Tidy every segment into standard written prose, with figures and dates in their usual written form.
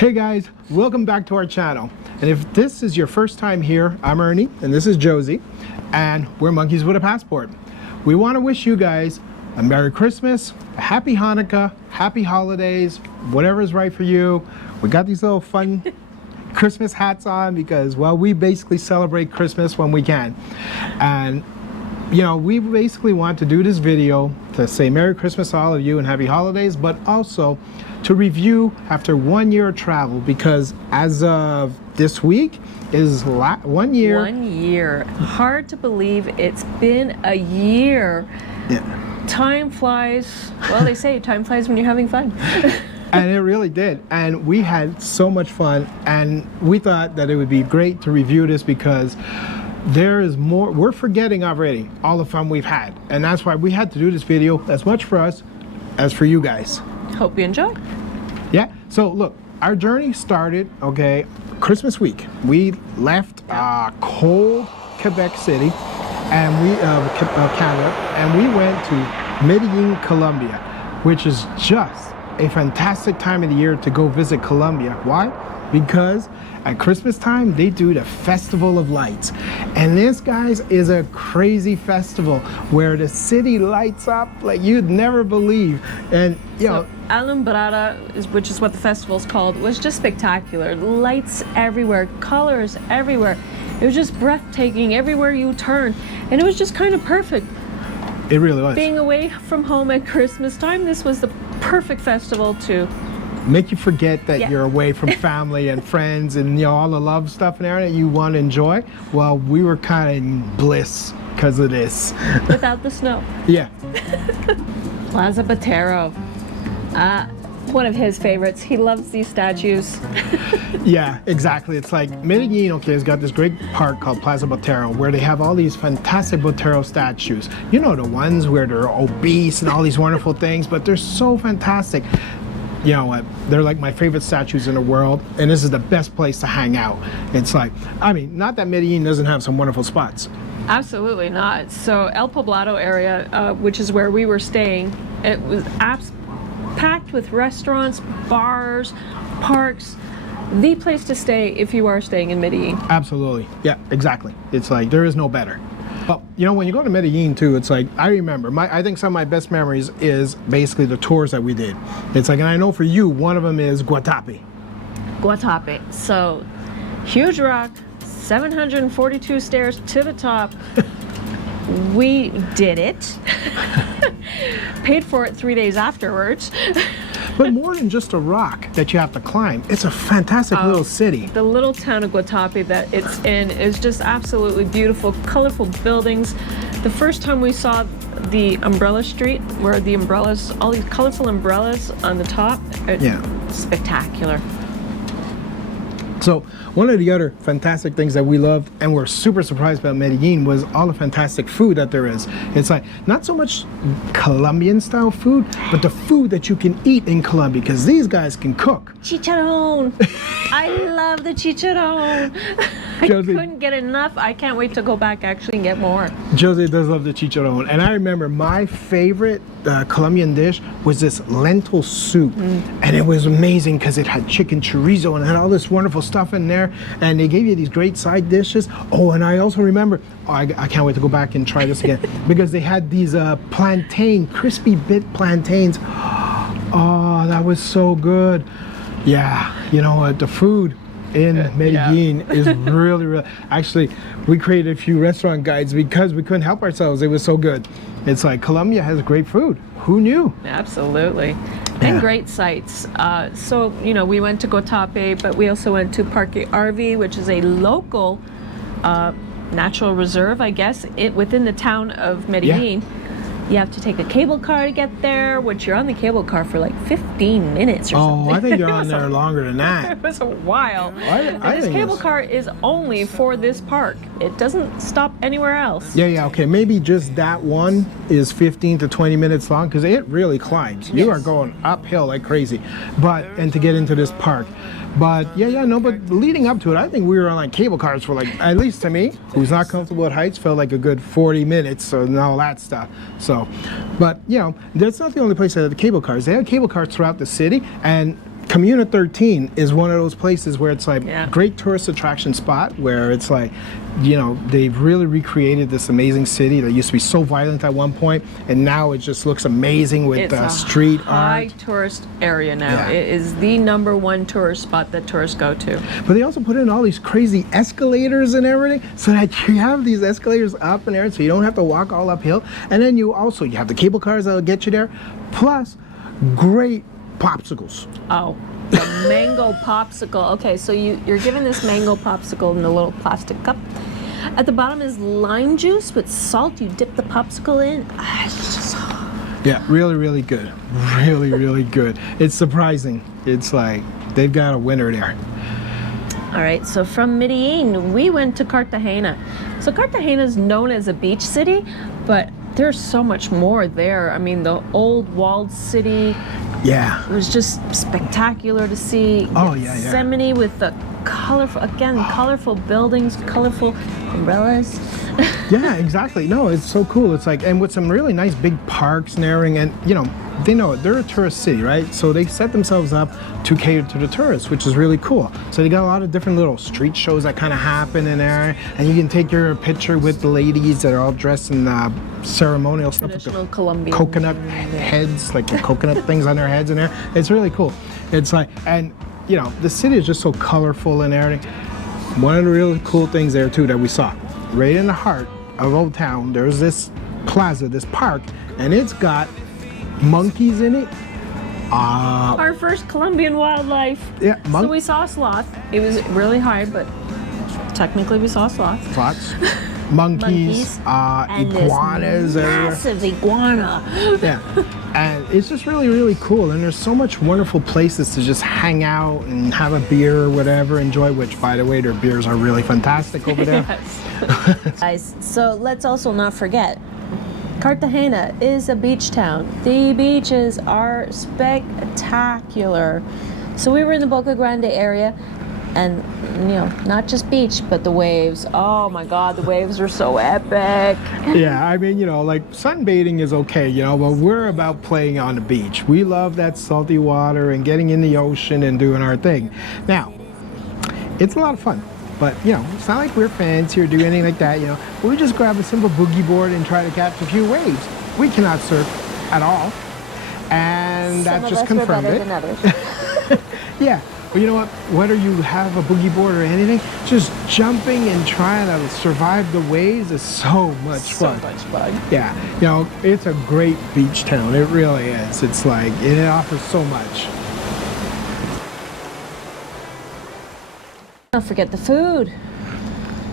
Hey guys, welcome back to our channel. And if this is your first time here, I'm Ernie and this is Josie, and we're Monkeys with a Passport. We want to wish you guys a Merry Christmas, a Happy Hanukkah, Happy Holidays, whatever is right for you. We got these little fun Christmas hats on because, well, we basically celebrate Christmas when we can. And you know, we basically want to do this video to say Merry Christmas to all of you and Happy Holidays, but also to review after 1 year of travel, because as of this week is 1 year. 1 year. Hard to believe it's been a year. Yeah. Time flies. Well, they say time flies when you're having fun. And it really did. And we had so much fun, and we thought that it would be great to review this because there is more. We're forgetting already all the fun we've had, and that's why we had to do this video, as much for us as for you guys. Hope you enjoy. Yeah, so look, our journey started, okay, Christmas week. We left cold Quebec City, and Canada, and we went to Medellin, Colombia, which is just a fantastic time of the year to go visit Colombia. Why? Because at Christmas time, they do the Festival of Lights. And this, guys, is a crazy festival where the city lights up like you'd never believe. And, you know, Alumbrada, which is what the festival's called, was just spectacular. Lights everywhere, colors everywhere. It was just breathtaking everywhere you turned. And it was just kind of perfect. It really was. Being away from home at Christmas time, this was the perfect festival to make you forget that you're away from family and friends and, you know, all the love stuff and everything that you want to enjoy. Well, we were kind of in bliss because of this. Without the snow. Yeah. Plaza Botero. One of his favorites. He loves these statues. Yeah, exactly. It's like Medellin, okay, has got this great park called Plaza Botero where they have all these fantastic Botero statues. You know, the ones where they're obese and all these wonderful things, but they're so fantastic. You know what, they're like my favorite statues in the world, and this is the best place to hang out. It's like, I mean, not that Medellin doesn't have some wonderful spots. Absolutely not. So El Poblado area, which is where we were staying, it was packed with restaurants, bars, parks. The place to stay if you are staying in Medellin. Absolutely. Yeah, exactly. It's like, there is no better. Well, you know, when you go to Medellin too, it's like, I remember, I think some of my best memories is basically the tours that we did. It's like, and I know for you, one of them is Guatape. Guatape. So, huge rock, 742 stairs to the top. We did it. Paid for it 3 days afterwards. But more than just a rock that you have to climb, it's a fantastic little city. The little town of Guatape that it's in is just absolutely beautiful, colorful buildings. The first time we saw the umbrella street, where the umbrellas, all these colorful umbrellas on the top, it's spectacular. So one of the other fantastic things that we loved and were super surprised about Medellin was all the fantastic food that there is. It's like not so much Colombian style food, but the food that you can eat in Colombia, because these guys can cook. Chicharrón. I love the chicharrón. I couldn't get enough. I can't wait to go back actually and get more. Josie does love the chicharrón. And I remember my favorite Colombian dish was this lentil soup. And it was amazing because it had chicken chorizo and it had all this wonderful stuff in there. And they gave you these great side dishes. Oh, and I also remember, I can't wait to go back and try this again, because they had these crispy bit plantains. Oh, that was so good. Yeah, you know what, the food in Medellin is really, really, actually, we created a few restaurant guides because we couldn't help ourselves. It was so good. It's like, Colombia has great food. Who knew? Absolutely. And great sights. So, you know, we went to Guatape, but we also went to Parque RV, which is a local natural reserve, I guess, within the town of Medellin. You have to take a cable car to get there, which you're on the cable car for like 15 minutes or something. Oh, I think you're on there longer than that. It was a while. I this cable car is only for this park. It doesn't stop anywhere else. Yeah, okay. Maybe just that one is 15 to 20 minutes long, because it really climbs. You are going uphill like crazy. And to get into this park. But but leading up to it, I think we were on like cable cars for like, at least to me, who's not comfortable at heights, felt like a good 40 minutes and all that stuff. So, but you know, that's not the only place that had the cable cars. They had cable cars throughout the city, and Comuna 13 is one of those places where it's like Yeah. great tourist attraction spot where it's like, you know, they've really recreated this amazing city that used to be so violent at one point, and now it just looks amazing with It's a street high art. tourist area now. Yeah. It is the #1 tourist spot that tourists go to. But they also put in all these crazy escalators and everything, so that you have these escalators up and there, so you don't have to walk all uphill. And then you have the cable cars that'll get you there, plus great popsicles. Oh, the mango popsicle. Okay, so you're given this mango popsicle in a little plastic cup. At the bottom is lime juice with salt. You dip the popsicle in. Ah, it's just Yeah, really, really good. Really, really good. It's surprising. It's like they've got a winner there. All right, so from Medellin, we went to Cartagena. So Cartagena is known as a beach city, but there's so much more there. I mean, the old walled city Yeah. was just spectacular to see. Oh, yeah, yeah. Yosemite with the colorful buildings, colorful umbrellas. Yeah, exactly. No, it's so cool. It's like, and with some really nice big parks and everything, and you know, they know it. They're a tourist city, right? So they set themselves up to cater to the tourists, which is really cool. So they got a lot of different little street shows that kind of happen in there, and you can take your picture with the ladies that are all dressed in ceremonial stuff, with Traditional the Colombian. coconut heads, like the coconut things on their heads in there. It's really cool. It's like, and you know, the city is just so colorful and everything. One of the really cool things there too that we saw, right in the heart of Old Town, there's this plaza, this park, and it's got monkeys in it. Our first Colombian wildlife. Yeah, So we saw a sloth. It was really hard, but technically we saw a sloth. sloths, monkeys, And this iguanas everywhere. massive iguana. Yeah, and it's just really, really cool. And there's so much wonderful places to just hang out and have a beer or whatever, enjoy. Which, by the way, their beers are really fantastic over there. Yes. Guys, so let's also not forget, Cartagena is a beach town. The beaches are spectacular. So we were in the Boca Grande area, and you know, not just beach, but the waves. Oh my God, the waves are so epic. Yeah, I mean, you know, like sunbathing is okay, you know, but we're about playing on the beach. We love that salty water and getting in the ocean and doing our thing. Now, it's a lot of fun, but you know, it's not like we're fancy or do anything like that, you know. We just grab a simple boogie board and try to catch a few waves. We cannot surf at all, and that just confirmed it. Than others. Yeah. Well, you know what? Whether you have a boogie board or anything, just jumping and trying to survive the waves is so much So fun. much fun. Yeah, you know, it's a great beach town. It really is. It's like, it offers so much. Don't forget the food.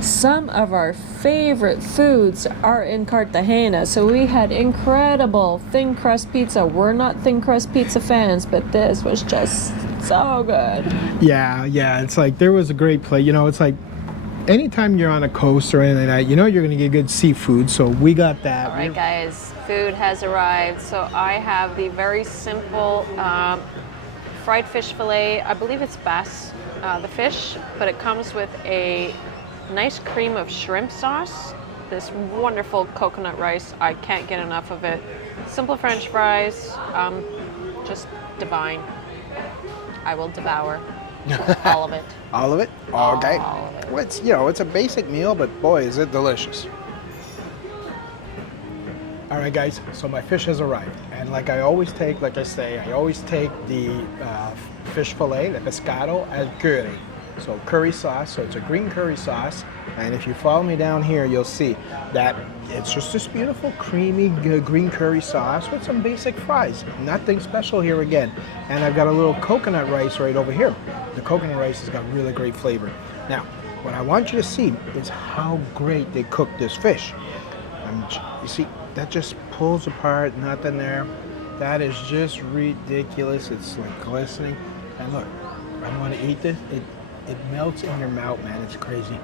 Some of our favorite foods are in Cartagena. So we had incredible thin crust pizza. We're not thin crust pizza fans, but this was just so good. Yeah, it's like, there was a great play. You know, it's like, anytime you're on a coast or anything like that, you know you're going to get good seafood. So we got that. All right, guys, food has arrived. So I have the very simple fried fish fillet. I believe it's bass, the fish, but it comes with a nice cream of shrimp sauce, this wonderful coconut rice. I can't get enough of it. Simple French fries, just divine. I will devour all of it. All of it? Okay. All of it. Well, it's, you know, it's a basic meal, but boy, is it delicious. All right, guys, so my fish has arrived. And like I always take, like I say, I always take the fish fillet, the pescado, al curry. So curry sauce, so it's a green curry sauce. And if you follow me down here, you'll see that it's just this beautiful, creamy green curry sauce with some basic fries. Nothing special here again. And I've got a little coconut rice right over here. The coconut rice has got really great flavor. Now, what I want you to see is how great they cook this fish. You see, that just pulls apart, nothing there. That is just ridiculous. It's like glistening. And look, I'm going to eat this. It melts in your mouth, man. It's crazy.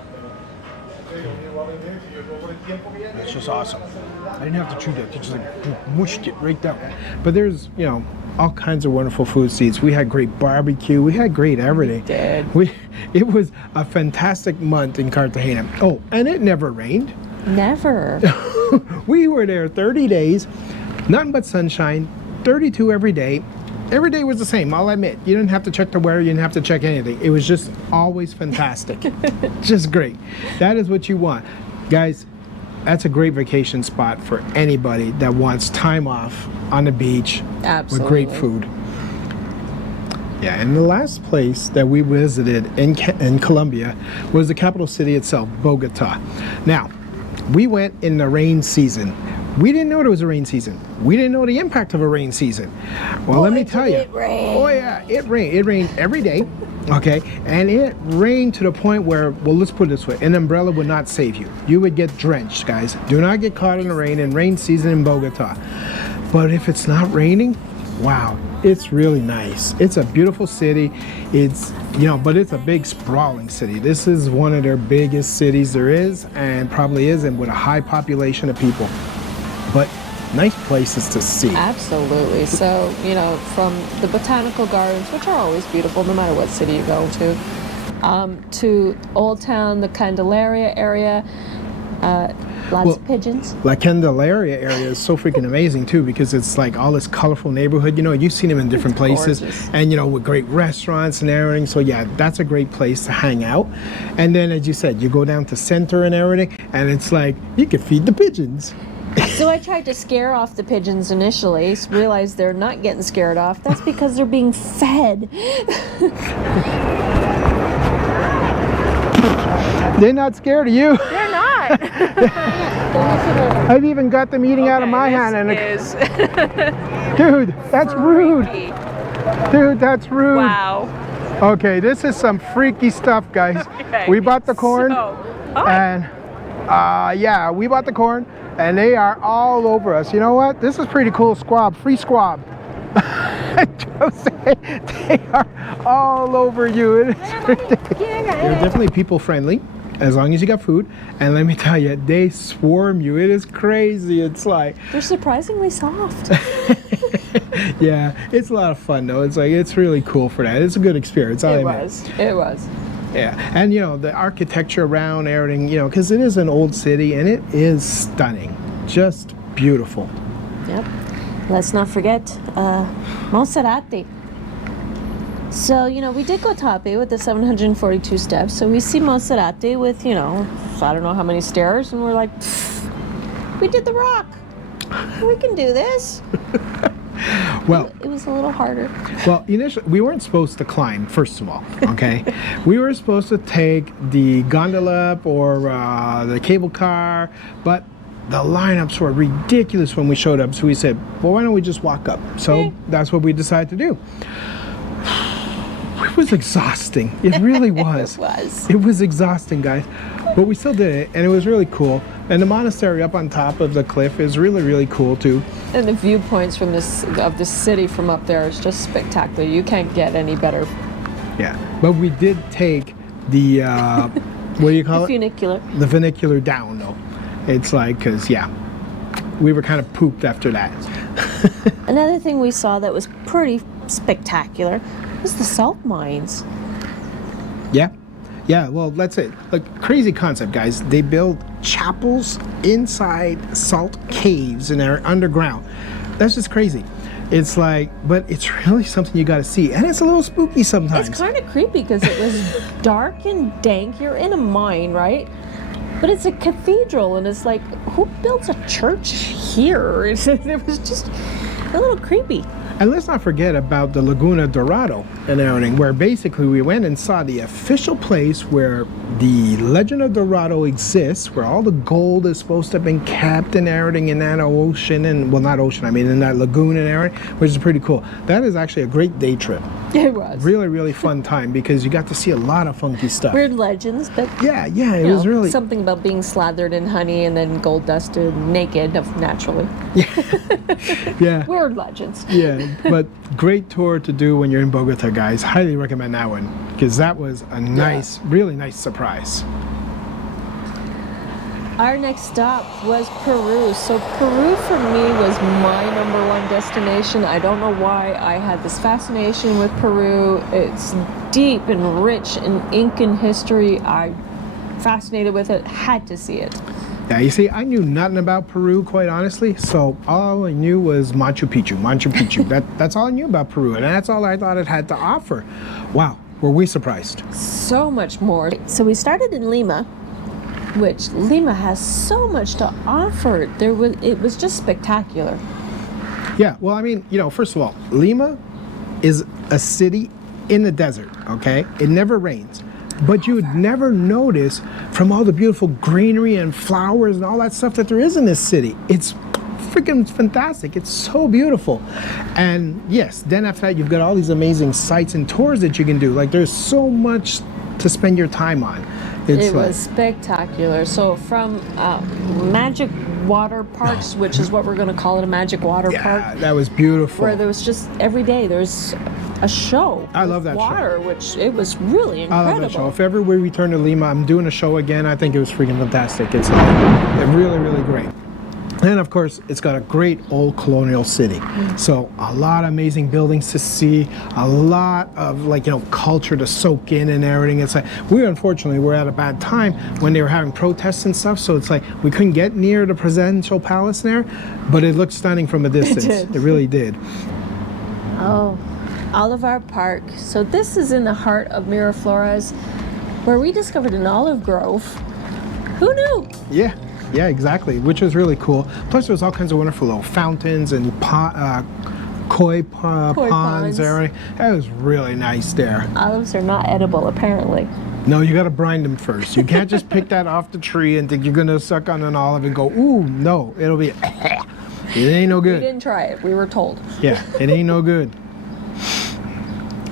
It's just awesome. I didn't have to chew that. They just like mushed it right down. But there's, you know, all kinds of wonderful food seats. We had great barbecue. We had great everything. It was a fantastic month in Cartagena. Oh, and it never rained. Never. We were there 30 days, nothing but sunshine, 32 every day. Every day was the same, I'll admit. You didn't have to check the weather, you didn't have to check anything. It was just always fantastic. Just great. That is what you want. Guys, that's a great vacation spot for anybody that wants time off on the beach with great food. Yeah, and the last place that we visited in Colombia was the capital city itself, Bogota. Now, we went in the rain season. We didn't know there was a rain season. We didn't know the impact of a rain season. Well, let me tell you. It rained. Oh yeah, it rained. It rained every day, okay? And it rained to the point where, well, let's put it this way, an umbrella would not save you. You would get drenched, guys. Do not get caught in the rain in rain season in Bogota. But if it's not raining, wow, it's really nice. It's a beautiful city. It's, but it's a big sprawling city. This is one of their biggest cities there is, and probably is, and with a high population of people. But nice places to see. Absolutely. So, from the botanical gardens, which are always beautiful no matter what city you go to Old Town, the Candelaria area, lots of pigeons. La Candelaria area is so freaking amazing too, because it's like all this colorful neighborhood. You've seen them in different places, gorgeous. And with great restaurants and everything. So yeah, that's a great place to hang out. And then, as you said, you go down to center and everything, and it's like you can feed the pigeons. So I tried to scare off the pigeons initially, realized they're not getting scared off. That's because they're being fed. They're not scared of you. They're not. I've even got them eating out of my hand. Dude, that's rude. Dude, that's rude. Wow. Okay, this is some freaky stuff, guys. Okay. We bought the corn, and yeah, we bought the corn, and they are all over us. You know what? This is pretty cool. Squab, free squab. They are all over you. They're definitely people friendly, as long as you got food. And let me tell you, they swarm you. It is crazy. It's like they're surprisingly soft. Yeah, it's a lot of fun though. It's really cool for that. It's a good experience. It was. Yeah, and the architecture around everything, because it is an old city and it is stunning, just beautiful. Yep. Let's not forget Monserrate. So, we did go Tape with the 742 steps. So we see Monserrate with, I don't know how many stairs, and we're like, we did the rock. We can do this. Well, it was a little harder. Well, initially, we weren't supposed to climb, first of all, okay? We were supposed to take the gondola or the cable car, but the lineups were ridiculous when we showed up. So we said, well, why don't we just walk up? So that's what we decided to do. It was exhausting. It really was. It was exhausting, guys. But we still did it, and it was really cool. And the monastery up on top of the cliff is really, really cool too. And the viewpoints from the city from up there is just spectacular. You can't get any better. Yeah, but we did take the what do you call it? Funicular. The funicular down though. It's like, because yeah, we were kind of pooped after that. Another thing we saw that was pretty spectacular was the salt mines. Yeah, well, that's it. Like, crazy concept, guys. They build chapels inside salt caves and they're underground. That's just crazy. It's like, but it's really something you got to see, and it's a little spooky sometimes. It's kind of creepy because it was dark and dank. You're in a mine, right? But it's a cathedral, and it's like, who builds a church here? It was just a little creepy. And let's not forget about the Laguna Dorado and everything, where basically we went and saw the official place where the Legend of Dorado exists, where all the gold is supposed to have been kept and everything in that ocean, and well, not ocean, I mean in that lagoon and everything, which is pretty cool. That is actually a great day trip. It was. Really, really fun time, because you got to see a lot of funky stuff. Weird legends, but yeah, it was really something about being slathered in honey and then gold dusted naked, naturally. Yeah. Weird legends. Yeah, but great tour to do when you're in Bogota, guys. Highly recommend that one, because that was a nice, really nice surprise. Our next stop was Peru. So Peru for me was my #1 destination. I don't know why I had this fascination with Peru. It's deep and rich in Incan history. I'm fascinated with it. Had to see it. Yeah, you see, I knew nothing about Peru, quite honestly. So all I knew was Machu Picchu, Machu Picchu. That's all I knew about Peru, and that's all I thought it had to offer. Wow, were we surprised? So much more. So we started in Lima, which Lima has so much to offer. It was just spectacular. Yeah, well, I mean, first of all, Lima is a city in the desert, okay? It never rains. But you would never notice from all the beautiful greenery and flowers and all that stuff that there is in this city. It's freaking fantastic. It's so beautiful. And yes, then after that, you've got all these amazing sites and tours that you can do. Like, there's so much to spend your time on. It was spectacular. So from Magic Water Parks, which is what we're going to call it, a Magic Water Park. Yeah, that was beautiful. Where there was just every day there's a show. I love that water, show. Which it was really incredible. I love that show. If ever we return to Lima, I'm doing a show again. I think it was freaking fantastic. It's really, really great. And of course, it's got a great old colonial city. So a lot of amazing buildings to see, a lot of culture to soak in and everything. It's like, unfortunately we're at a bad time when they were having protests and stuff. So it's like we couldn't get near the presidential palace there, but it looked stunning from a distance. It really did. Oh, Olivar Park. So this is in the heart of Miraflores, where we discovered an olive grove. Who knew? Yeah, exactly, which was really cool. Plus, there was all kinds of wonderful little fountains and koi ponds there. That was really nice there. Olives are not edible, apparently. No, you got to brine them first. You can't just pick that off the tree and think you're going to suck on an olive and go, ooh, no, it'll be, it ain't no good. We didn't try it, we were told. Yeah, it ain't no good.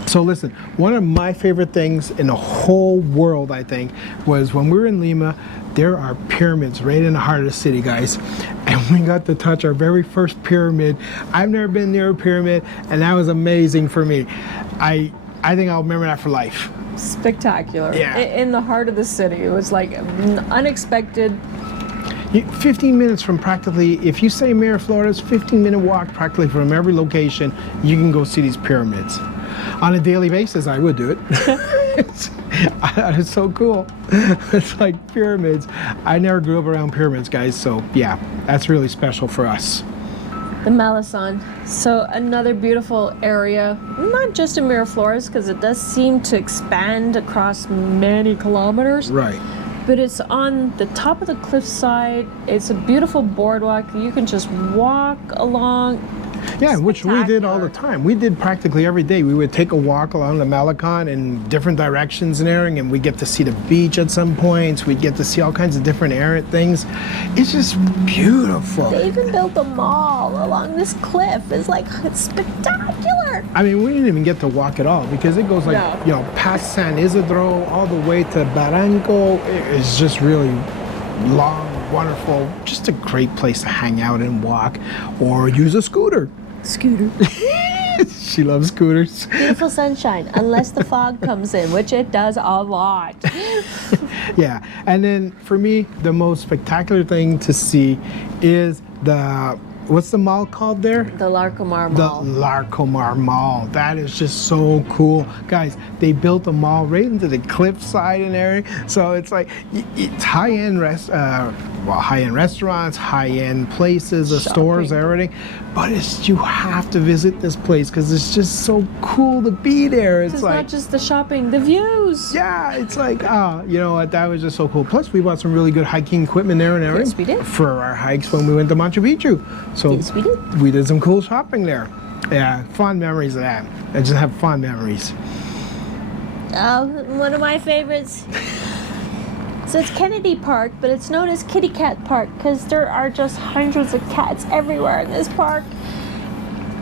So listen, one of my favorite things in the whole world, I think, was when we were in Lima. There are pyramids right in the heart of the city, guys. And we got to touch our very first pyramid. I've never been near a pyramid, and that was amazing for me. I think I'll remember that for life. Spectacular. Yeah. In the heart of the city. It was like unexpected. 15 minutes from practically, if you say Miraflores, 15-minute walk practically from every location, you can go see these pyramids. On a daily basis, I would do it. It's so cool. It's like pyramids. I never grew up around pyramids, guys, so yeah, that's really special for us. The Malazan. So another beautiful area, not just in Miraflores, because it does seem to expand across many kilometers. Right. But it's on the top of the cliffside. It's a beautiful boardwalk. You can just walk along. Yeah, which we did all the time. We did practically every day. We would take a walk along the Malacan in different directions and everything, and we get to see the beach at some points. We'd get to see all kinds of different things. It's just beautiful. They even built a mall along this cliff. It's spectacular. I mean, we didn't even get to walk at all because it goes past San Isidro all the way to Barranco. It's just really long, wonderful, just a great place to hang out and walk or use a scooter. She loves scooters. Beautiful sunshine, unless the fog comes in, which it does a lot. Yeah, and then for me, the most spectacular thing to see is what's the mall called there? The Larcomar Mall. The Larcomar Mall. That is just so cool. Guys, they built a mall right into the cliffside and everything. So it's like, it's high-end restaurants, high-end places, the stores, everything. But you have to visit this place because it's just so cool to be there. It's not just the shopping, the views. Yeah, it's like, you know what, that was just so cool. Plus, we bought some really good hiking equipment there and everything. Yes, we did. For our hikes when we went to Machu Picchu. So yes, we did. We did some cool shopping there. Yeah, fond memories of that. I just have fond memories. Oh, one of my favorites. So it's Kennedy Park, but it's known as Kitty Cat Park because there are just hundreds of cats everywhere in this park.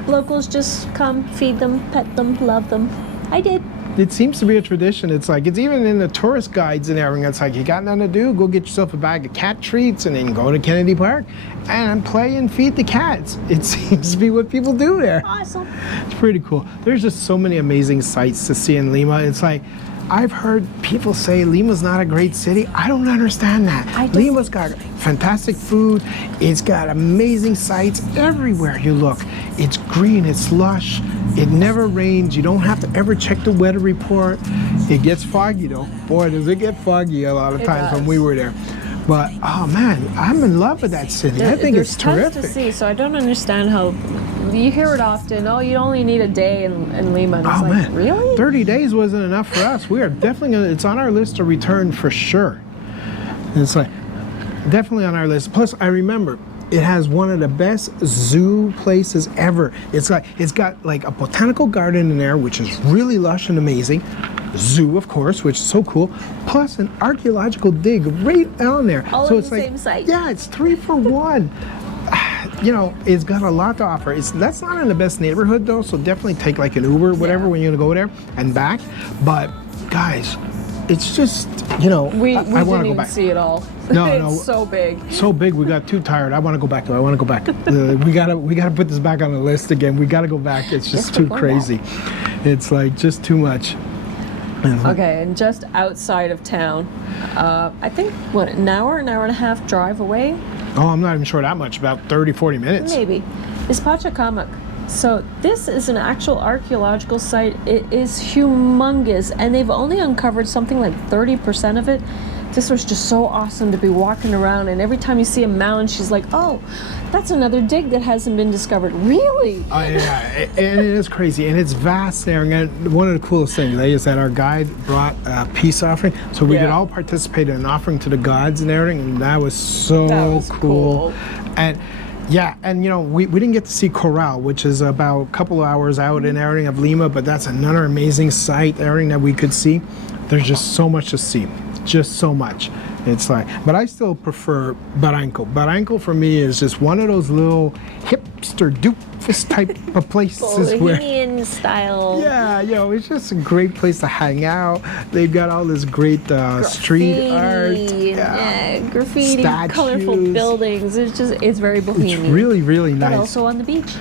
Locals just come, feed them, pet them, love them. I did. It seems to be a tradition. It's like, it's even in the tourist guides and everything. It's like, you got nothing to do, go get yourself a bag of cat treats and then go to Kennedy Park and play and feed the cats. It seems to be what people do there. Awesome. It's pretty cool. There's just so many amazing sights to see in Lima. It's like, I've heard people say Lima's not a great city. I don't understand that. Lima's got fantastic food. It's got amazing sights everywhere you look. It's green, it's lush. It never rains. You don't have to ever check the weather report. It gets foggy though. Boy, does it get foggy a lot of times when we were there. But oh man, I'm in love with that city. I think There's it's tons terrific. to see, so I don't understand how you hear it often. Oh, you only need a day in Lima. And it's Oh like, man, really? 30 days wasn't enough for us. We are definitely gonna, it's on our list to return for sure. It's like definitely on our list. Plus, I remember it has one of the best zoo places ever. It's got like a botanical garden in there, which is really lush and amazing. Zoo, of course, which is so cool. Plus an archaeological dig right on there. All so in it's the like, same site. yeah, it's 3 for 1. You know, it's got a lot to offer. That's not in the best neighborhood though, so definitely take like an Uber, whatever, when you're gonna go there and back. But guys, it's just, you know, We I didn't want to go even back. see it all. No, it's no. so big. So big, we got too tired. I want to go back though. I want to go back. We gotta put this back on the list again. We gotta go back. It's just too crazy. It's like just too much. Okay, and just outside of town, I think, what, an hour and a half drive away? Oh, I'm not even sure that much. About 30, 40 minutes. Maybe. Is Pachacamac. So this is an actual archaeological site. It is humongous, and they've only uncovered something like 30% of it. This was just so awesome to be walking around, and every time you see a mound, she's like, oh, that's another dig that hasn't been discovered. Really? Oh yeah, and it is crazy, and it's vast there. And one of the coolest things is that our guide brought a peace offering, so we could all participate in an offering to the gods and everything, and that was so cool. And yeah, and you know, we didn't get to see Corral, which is about a couple of hours out in everything of Lima, but that's another amazing site, everything that we could see. There's just so much to see. Just so much. It's like, but I still prefer Barranco. Barranco for me is just one of those little hipster doofus type of places Bohemian style. Yeah, you know, it's just a great place to hang out. They've got all this great street art, graffiti, statues. colorful buildings. It's very bohemian. It's really, really nice. But also on the beach.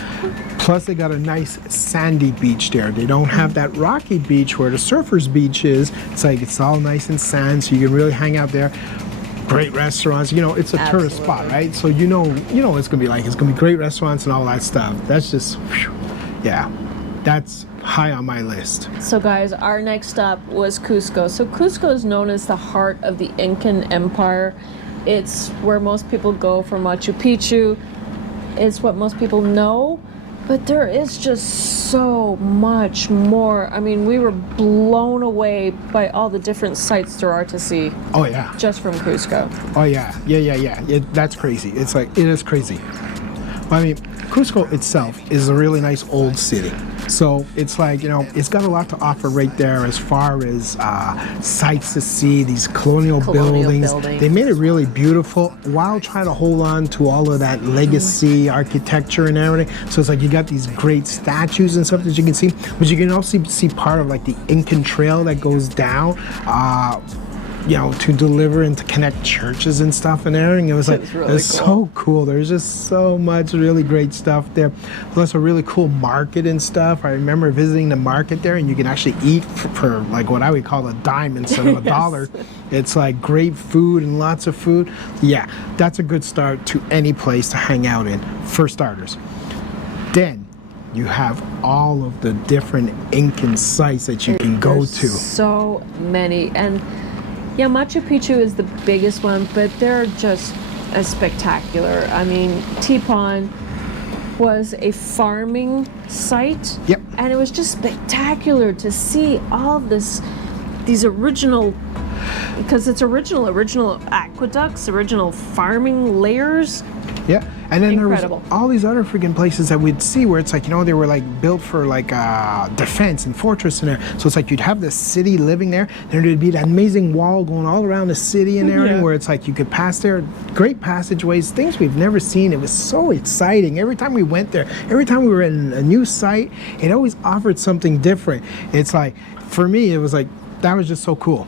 Plus, they got a nice sandy beach there. They don't have that rocky beach where the surfers' beach is. It's all nice and sand, so you can really hang out there. Great restaurants. You know, it's a tourist spot, right? So you know what it's gonna be like. It's gonna be great restaurants and all that stuff. That's just, whew, yeah, that's high on my list. So guys, our next stop was Cusco. So Cusco is known as the heart of the Incan Empire. It's where most people go for Machu Picchu. It's what most people know. But there is just so much more. I mean, we were blown away by all the different sites there are to see. Oh yeah. Just from Cusco. Oh yeah. That's crazy. It is crazy. I mean, Cusco itself is a really nice old city. So it's like, you know, it's got a lot to offer right there as far as sights to see, these colonial buildings. They made it really beautiful while trying to hold on to all of that legacy architecture and everything. So it's like you got these great statues and stuff that you can see, but you can also see part of like the Incan Trail that goes down. You know, to deliver and to connect churches and stuff and everything. It was like, really it's so cool. There's just so much really great stuff there. Plus a really cool market and stuff. I remember visiting the market there, and you can actually eat for like what I would call a dime instead of $1. It's like great food and lots of food. Yeah, that's a good start to any place to hang out in, for starters. Then you have all of the different Incan sites that you can go to. So many. And yeah, Machu Picchu is the biggest one, but they're just as spectacular. I mean, Tipon was a farming site. Yep. And it was just spectacular to see all these original, because it's original aqueducts, original farming layers. Yeah, and then Incredible. there was all these other freaking places that we'd see where it's like, you know, they were like built for like defense and fortress in there. So it's like you'd have the city living there, and there'd be that amazing wall going all around the city and everything, where it's like you could pass there, great passageways, things we've never seen. It was so exciting. Every time we went there, every time we were in a new site, it always offered something different. It's like, for me, it was like, that was just so cool.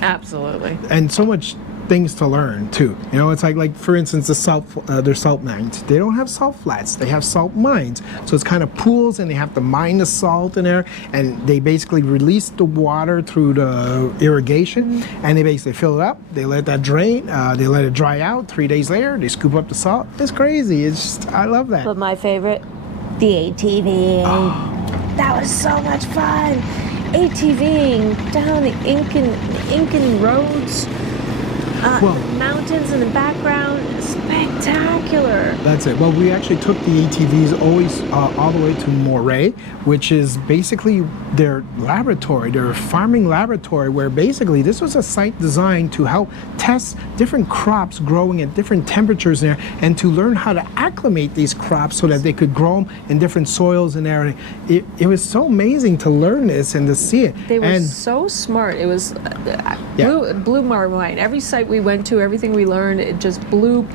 Absolutely. And so much things to learn too. You know, it's like for instance, their salt mines. They don't have salt flats. They have salt mines. So it's kind of pools, and they have to mine the salt in there, and they basically release the water through the irrigation, and they basically fill it up. They let that drain. They let it dry out. 3 days later, they scoop up the salt. It's crazy. It's just, I love that. But my favorite, the ATV. That was so much fun. ATVing down the Incan roads. Well, mountains in the background, spectacular. that's it. Well, we actually took the ATVs always all the way to Moray, which is basically their laboratory, their farming laboratory, where basically this was a site designed to help test different crops growing at different temperatures there, and to learn how to acclimate these crops so that they could grow them in different soils and everything. It was so amazing to learn this and to see it. They were and so smart. It was blew my mind. Every site we went to, everything we learned, it just blew.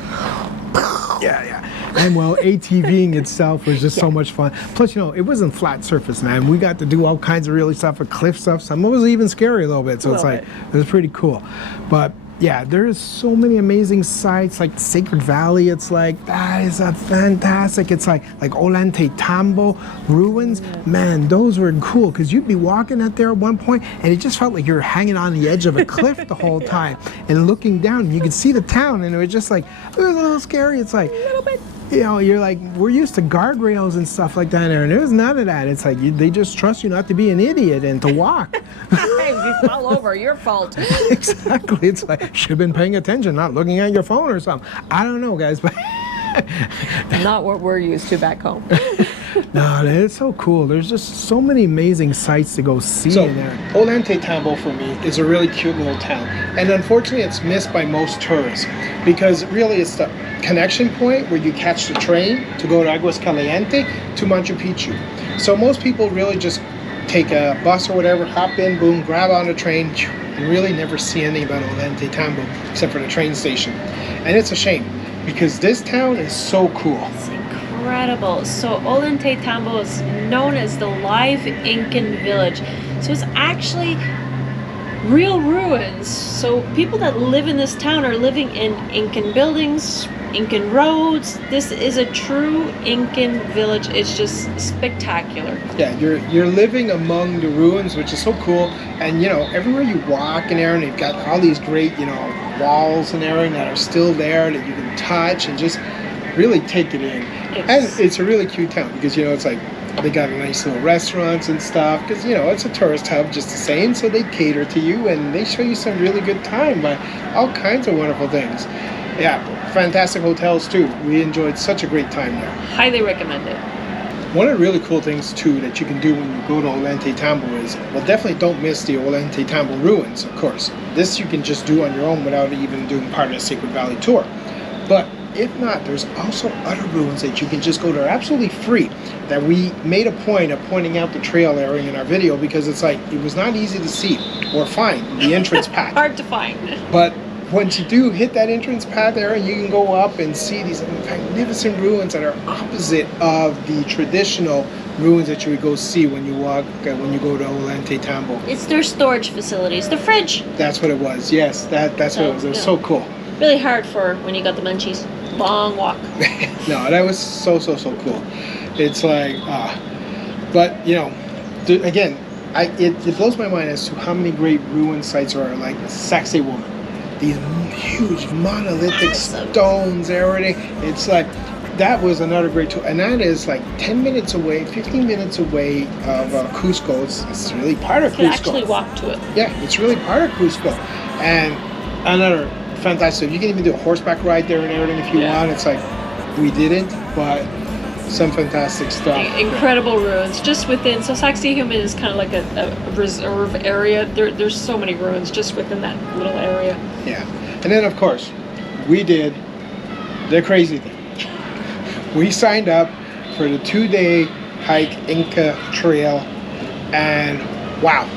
yeah. And well, ATVing itself was just so much fun. Plus, you know, it wasn't flat surface, man. We got to do all kinds of really stuff, cliff stuff. Some of it was even scary a little bit. So it's like, it was pretty cool. But yeah, there's so many amazing sites like Sacred Valley. It's like, that is a fantastic. It's like Ollantay Tambo ruins. Man, those were cool because you'd be walking out there at one point and it just felt like you were hanging on the edge of a cliff the whole time and looking down and you could see the town, and it was just like, it was a little scary. It's like, A little bit. you know, you're like, we're used to guardrails and stuff like that there, and there was none of that. It's like, they just trust you not to be an idiot and to walk. Hey, if you fall over, your fault. Exactly. It's like, should have been paying attention, not looking at your phone or something. I don't know, guys, but Not what we're used to back home. no, it's so cool. There's just so many amazing sights to go see in there. Ollantay Tambo for me is a really cute little town, and unfortunately it's missed by most tourists because really it's the connection point where you catch the train to go to Aguas Caliente to Machu Picchu. So most people really just take a bus or whatever, hop in, boom, grab on a train, and really never see anything about Ollantay Tambo except for the train station. And it's a shame because this town is so cool. It's incredible. So Ollantay Tambo is known as the live Incan village. So it's actually real ruins. So people that live in this town are living in Incan buildings, Incan roads. This is a true Incan village. It's just spectacular. Yeah, you're living among the ruins, which is so cool. And you know, everywhere you walk and everything, they've got all these great, you know, walls and everything that are still there that you can touch and just really take it in. And it's a really cute town because, you know, it's like they got nice little restaurants and stuff because, you know, it's a tourist hub just the same, so they cater to you and they show you some really good time by all kinds of wonderful things. Yeah, fantastic hotels too. We enjoyed such a great time there. Highly recommend it. One of the really cool things too that you can do when you go to Ollantay Tambo is, well, definitely don't miss the Ollantay Tambo ruins, of course. This you can just do on your own without even doing part of the Sacred Valley tour. But if not, there's also other ruins that you can just go to absolutely free, that we made a point of pointing out the trail area in our video because it's like, it was not easy to see or find the entrance path. Hard to find. But once you do hit that entrance path area, you can go up and see these magnificent ruins that are opposite of the traditional ruins that you would go see when you walk, when you go to Ollantay Tambo. It's their storage facilities, the fridge. That's what it was. Yes, that's what it was. It was so cool. Really hard for when you got the munchies. Long walk. No, that was so cool. It's like, but you know, again, it blows my mind as to how many great ruin sites are like Saxe Woman. These huge monolithic stones, everything. It's like, that was another great tour. And that is like 10 minutes away, 15 minutes away of Cusco. It's really part of Cusco. You can actually walk to it. Yeah, it's really part of Cusco. And another fantastic, you can even do a horseback ride there and everything if you want. It's like, we didn't, but some fantastic stuff. Incredible ruins just within. So Sacsayhuaman is kind of like a reserve area. There's so many ruins just within that little area. Yeah. And then, of course, we did the crazy thing. We signed up for the 2-day hike Inca Trail, and wow,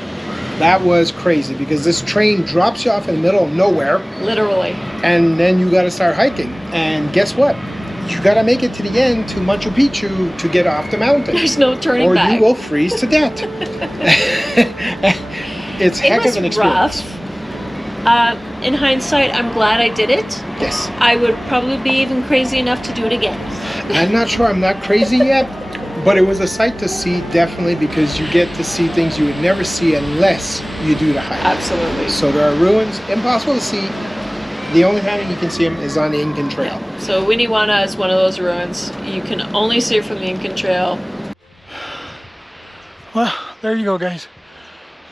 that was crazy because this train drops you off in the middle of nowhere. Literally. And then you got to start hiking. And guess what? You got to make it to the end, to Machu Picchu, to get off the mountain. There's no turning back. Or you will freeze to death. It's heck of an experience. Rough. In hindsight, I'm glad I did it. Yes. I would probably be even crazy enough to do it again. I'm not sure. I'm not crazy yet. But it was a sight to see, definitely, because you get to see things you would never see unless you do the hike. Absolutely. So there are ruins, impossible to see. The only time you can see them is on the Incan Trail. So Winiwana is one of those ruins. You can only see it from the Incan Trail. Well, there you go, guys.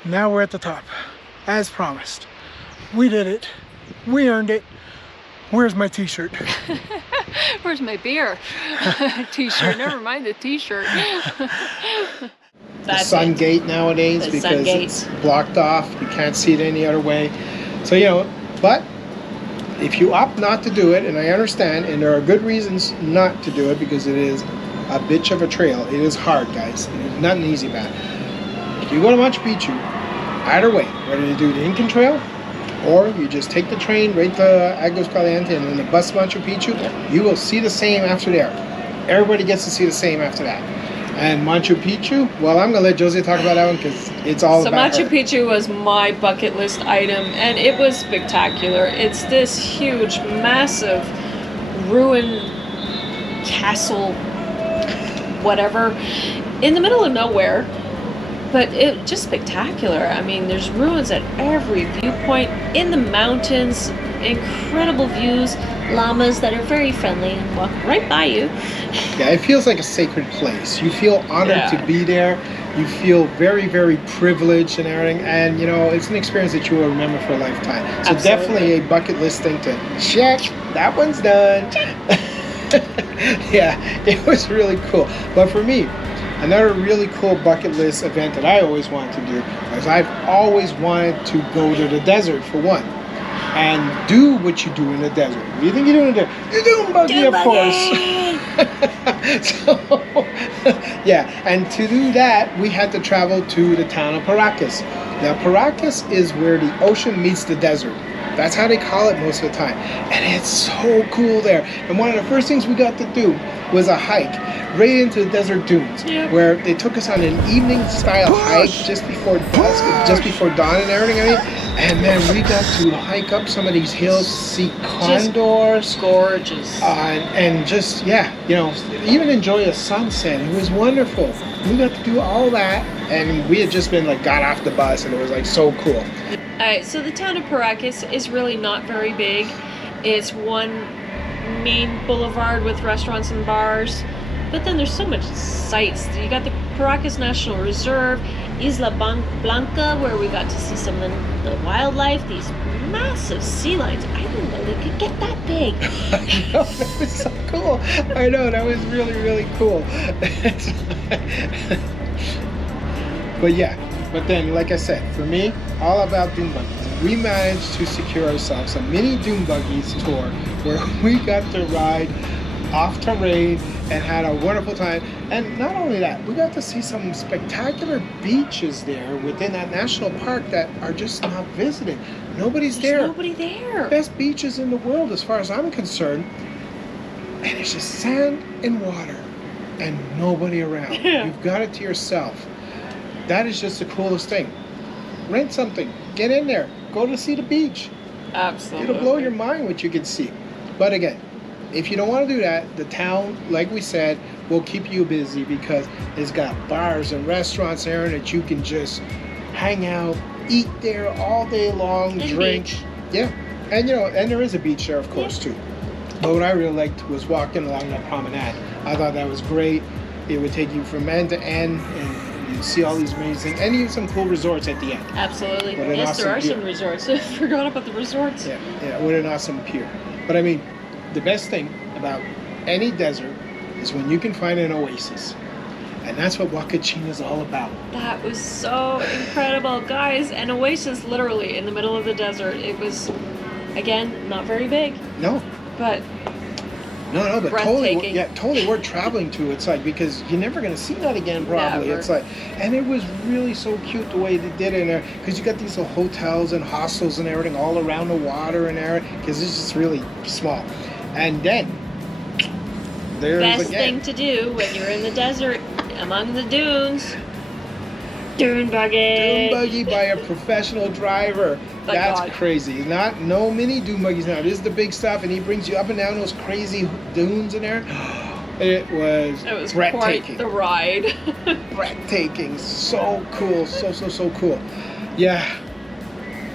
Now we're at the top, as promised. We did it. We earned it. Where's my t-shirt? Where's my beer? T-shirt. Never mind the t-shirt. The sun gate nowadays The because sun gate. it's blocked off. You can't see it any other way. So, you know, but if you opt not to do it, and I understand, and there are good reasons not to do it because it is a bitch of a trail. It is hard, guys. It is nothing easy about it. If you go to Machu Picchu, either way, whether you do the Incan Trail or you just take the train right to Agos Caliente and then the bus to Machu Picchu, you will see the same after there. Everybody gets to see the same after that. And Machu Picchu, well, I'm going to let Josie talk about that one because it's all about So Machu her. Picchu was my bucket list item, and it was spectacular. It's this huge, massive ruin castle, whatever, in the middle of nowhere. But it just spectacular. I mean, there's ruins at every viewpoint, in the mountains, incredible views, llamas that are very friendly and walk right by you. Yeah, it feels like a sacred place. You feel honored Yeah. to be there. You feel very, very privileged and everything. And, you know, it's an experience that you will remember for a lifetime. So Absolutely. definitely a bucket list thing to check. That one's done. Yeah, it was really cool. But for me, another really cool bucket list event that I always wanted to do was I've always wanted to go to the desert for one. And do what you do in the desert. What do you think you do in the desert? You're doing buggy, of course. So, yeah, and to do that, we had to travel to the town of Paracas. Now, Paracas is where the ocean meets the desert. That's how they call it most of the time. And it's so cool there. And one of the first things we got to do was a hike right into the desert dunes, Yep. where they took us on an evening style hike just before dusk, just before dawn and everything. I mean, and then we got to hike up some of these hills, see condors, Gorgeous. and just, yeah, you know, even enjoy a sunset. It was wonderful. We got to do all that, and we had just been like got off the bus, and it was like so cool. Alright, so the town of Paracas is really not very big. It's one main boulevard with restaurants and bars. But then there's so much sights. You got the Paracas National Reserve, Isla Blanca, where we got to see some of the wildlife, these massive sea lions. I didn't know they could get that big. I know, that was so cool. I know, that was really, really cool. But yeah, but then, like I said, for me, all about dune buggies. We managed to secure ourselves a mini dune buggies tour where we got to ride off terrain and had a wonderful time. And not only that, we got to see some spectacular beaches there within that national park that are just not visited. Nobody's There's there. nobody there. Best beaches in the world as far as I'm concerned. And it's just sand and water and nobody around. You've got it to yourself. That is just the coolest thing. Rent something, get in there, go to see the beach. Absolutely. It'll blow your mind what you can see. But again, if you don't want to do that, the town, like we said, will keep you busy because it's got bars and restaurants there that you can just hang out, eat there all day long, And drink. beach. Yeah, and you know, and there is a beach there, of course, too. But what I really liked was walking along that promenade. I thought that was great. It would take you from end to end, and you see all these amazing, and even some cool resorts at the end. Absolutely. What an Yes, there are awesome some view. resorts. I forgot about the resorts. Yeah, what an awesome pier. But I mean, the best thing about any desert is when you can find an oasis. And that's what Huacachina is all about. That was so incredible, guys. An oasis literally in the middle of the desert. It was, again, not very big, No, but but totally, breathtaking. yeah, totally worth traveling to. It's like, because you're never going to see that again, probably. Never. It's like, and it was really so cute the way they did it in there, because you got these little hotels and hostels and everything all around the water and everything, because it's just really small. And then, there's best again. thing to do when you're in the desert among the dunes. Dune buggy. Dune buggy by a professional driver. Thank That's God. crazy. Not no mini dune buggies now. This is the big stuff, and he brings you up and down those crazy dunes in there. It was breathtaking. Quite the ride. Breathtaking. So cool. So cool. Yeah.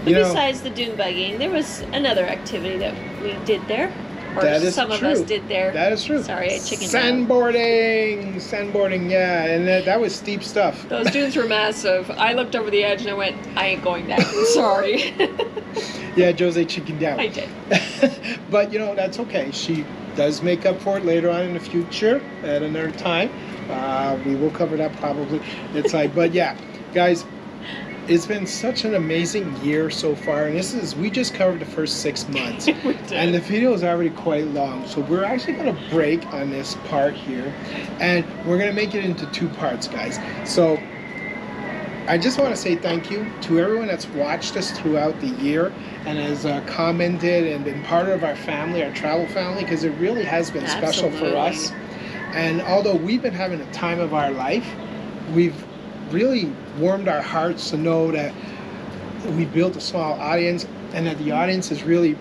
But besides the dune buggying, there was another activity that we did there. Or That is some true. of us did there. That is true. Sorry, I chickened out. Sandboarding, yeah, and that was steep stuff. Those dunes were massive. I looked over the edge and I went, I ain't going down. Sorry. Yeah, Jose chickened out. I did. But you know, that's okay. She does make up for it later on in the future at another time. We will cover that probably. It's like, but yeah, guys, it's been such an amazing year so far, and we just covered the first 6 months. We did. And the video is already quite long, so we're actually going to break on this part here, and we're going to make it into 2 parts, guys. So I just want to say thank you to everyone that's watched us throughout the year and has commented and been part of our family, our travel family, because it really has been special for us. And although we've been having a time of our life, we've really warmed our hearts to know that we built a small audience and that the audience is really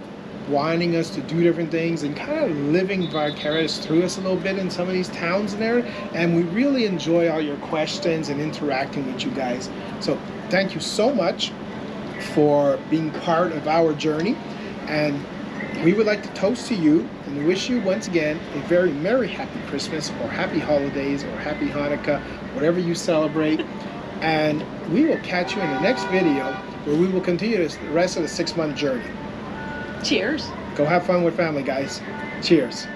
wanting us to do different things and kind of living vicarious through us a little bit in some of these towns and there. And we really enjoy all your questions and interacting with you guys. So thank you so much for being part of our journey. And we would like to toast to you and wish you once again a very Merry Happy Christmas or Happy Holidays or Happy Hanukkah, whatever you celebrate. And we will catch you in the next video where we will continue the rest of the 6-month journey. Cheers. Go have fun with family, guys. Cheers.